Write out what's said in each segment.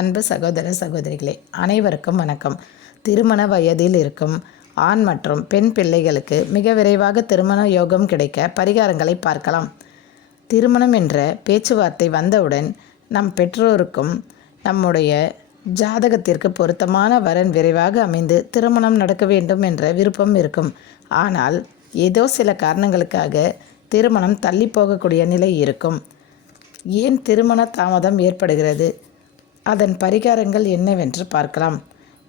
அன்பு சகோதர சகோதரிகளே, அனைவருக்கும் வணக்கம். திருமண வயதில் இருக்கும் ஆண் மற்றும் பெண் பிள்ளைகளுக்கு மிக விரைவாக திருமண யோகம் கிடைக்க பரிகாரங்களை பார்க்கலாம். திருமணம் என்ற பேச்சுவார்த்தை வந்தவுடன் நம் பெற்றோருக்கும் நம்முடைய ஜாதகத்திற்கு பொருத்தமான வரன் விரைவாக அமைந்து திருமணம் நடக்க வேண்டும் என்ற விருப்பம் இருக்கும். ஆனால் ஏதோ சில காரணங்களுக்காக திருமணம் தள்ளி போகக்கூடிய நிலை இருக்கும். ஏன் திருமண தாமதம் ஏற்படுகிறது? அதன் பரிகாரங்கள் என்னவென்று பார்க்கலாம்.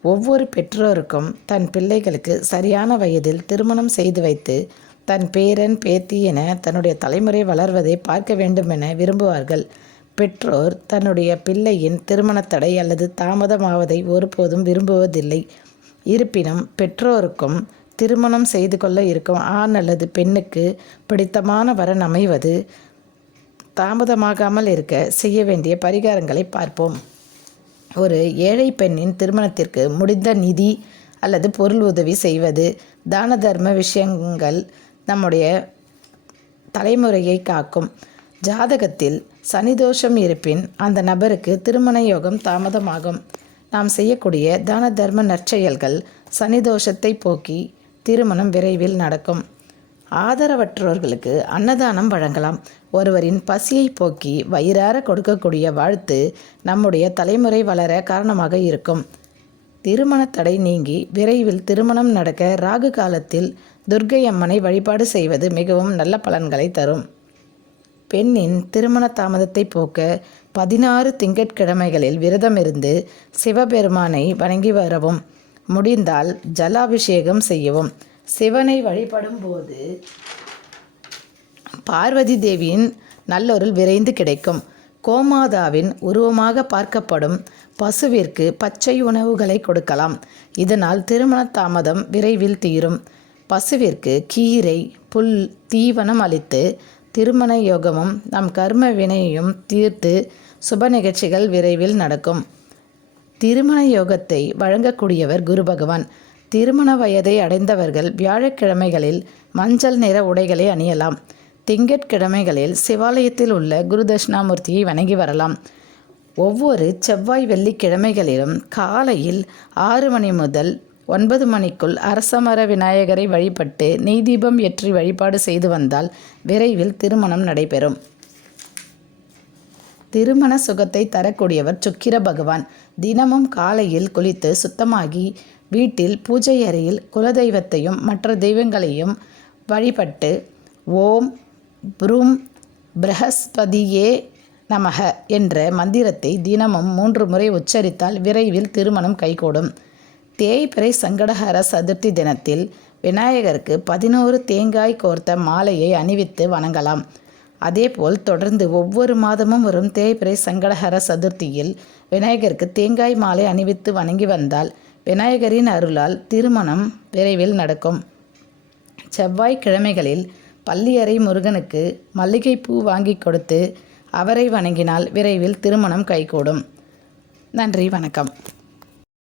ஒவ்வொரு பெற்றோருக்கும் தன் பிள்ளைகளுக்கு சரியான வயதில் திருமணம் செய்து வைத்து தன் பேரன் பேத்தி என தன்னுடைய தலைமுறை வளர்வதை பார்க்க வேண்டுமென விரும்புவார்கள். பெற்றோர் தன்னுடைய பிள்ளையின் திருமண தடை அல்லது தாமதமாவதை ஒருபோதும் விரும்புவதில்லை. இருப்பினும் பெற்றோருக்கும் திருமணம் செய்து கொள்ள இருக்கும் ஆண் அல்லது பெண்ணுக்கு பிடித்தமான வரன் அமைவது தாமதமாகாமல் இருக்க செய்ய வேண்டிய பரிகாரங்களை பார்ப்போம். ஒரு ஏழை பெண்ணின் திருமணத்திற்கு முடிந்த நிதி அல்லது பொருள் உதவி செய்வது, தான தர்ம விஷயங்கள் நம்முடைய தலைமுறையை காக்கும். ஜாதகத்தில் சனிதோஷம் இருப்பின் அந்த நபருக்கு திருமண யோகம் தாமதமாகும். நாம் செய்யக்கூடிய தான தர்ம நற்செயல்கள் சனிதோஷத்தை போக்கி திருமணம் விரைவில் நடக்கும். ஆதரவற்றோர்களுக்கு அன்னதானம் வழங்கலாம். ஒருவரின் பசியை போக்கி வயிறார கொடுக்கக்கூடிய வாழ்த்து நம்முடைய தலைமுறை வளர காரணமாக இருக்கும். திருமண தடை நீங்கி விரைவில் திருமணம் நடக்க ராகு காலத்தில் துர்க்கை அம்மனை வழிபாடு செய்வது மிகவும் நல்ல பலன்களை தரும். பெண்ணின் திருமண தாமதத்தை போக்க 16 திங்கட்கிழமைகளில் விரதமிருந்து சிவபெருமானை வணங்கி வரவும், முடிந்தால் ஜலாபிஷேகம் செய்யவும். சிவனை வழிபடும் போது பார்வதி தேவியின் நல்லொருள் விரைந்து கிடைக்கும். கோமாதாவின் உருவமாக பார்க்கப்படும் பசுவிற்கு பச்சை உணவுகளை கொடுக்கலாம். இதனால் திருமண தாமதம் விரைவில் தீரும். பசுவிற்கு கீரை, புல், தீவனம் அளித்து திருமண யோகமும் நம் கர்ம வினையையும் தீர்த்து சுப நிகழ்ச்சிகள் விரைவில் நடக்கும். திருமண யோகத்தை வழங்கக்கூடியவர் குரு பகவான். திருமண வயதை அடைந்தவர்கள் வியாழக்கிழமைகளில் மஞ்சள் நிற உடைகளை அணியலாம். திங்கட்கிழமைகளில் சிவாலயத்தில் உள்ள குரு தட்சிணாமூர்த்தியை வணங்கி வரலாம். ஒவ்வொரு செவ்வாய் வெள்ளிக்கிழமைகளிலும் காலையில் 6 மணி முதல் 9 மணிக்குள் அரசமர விநாயகரை வழிபட்டு நெய் தீபம் ஏற்றி வழிபாடு செய்து வந்தால் விரைவில் திருமணம் நடைபெறும். திருமண சுகத்தை தரக்கூடியவர் சுக்கிர பகவான். தினமும் காலையில் குளித்து சுத்தமாகி வீட்டில் பூஜை அறையில் குலதெய்வத்தையும் மற்ற தெய்வங்களையும் வழிபட்டு ஓம் ப்ரூம் பிரஹஸ்பதியே நமக என்ற மந்திரத்தை தினமும் 3 முறை உச்சரித்தால் விரைவில் திருமணம் கைகூடும். தேய்பிறை சங்கடஹர சதுர்த்தி தினத்தில் விநாயகருக்கு 11 தேங்காய் கோர்த்த மாலையை அணிவித்து வணங்கலாம். அதேபோல் தொடர்ந்து ஒவ்வொரு மாதமும் வரும் தேய்பிறை சங்கடஹர சதுர்த்தியில் விநாயகருக்கு தேங்காய் மாலை அணிவித்து வணங்கி வந்தால் விநாயகரின் அருளால் திருமணம் விரைவில் நடக்கும். செவ்வாய்க்கிழமைகளில் பள்ளியறை முருகனுக்கு மல்லிகைப்பூ வாங்கி கொடுத்து அவரை வணங்கினால் விரைவில் திருமணம் கைகூடும். நன்றி, வணக்கம்.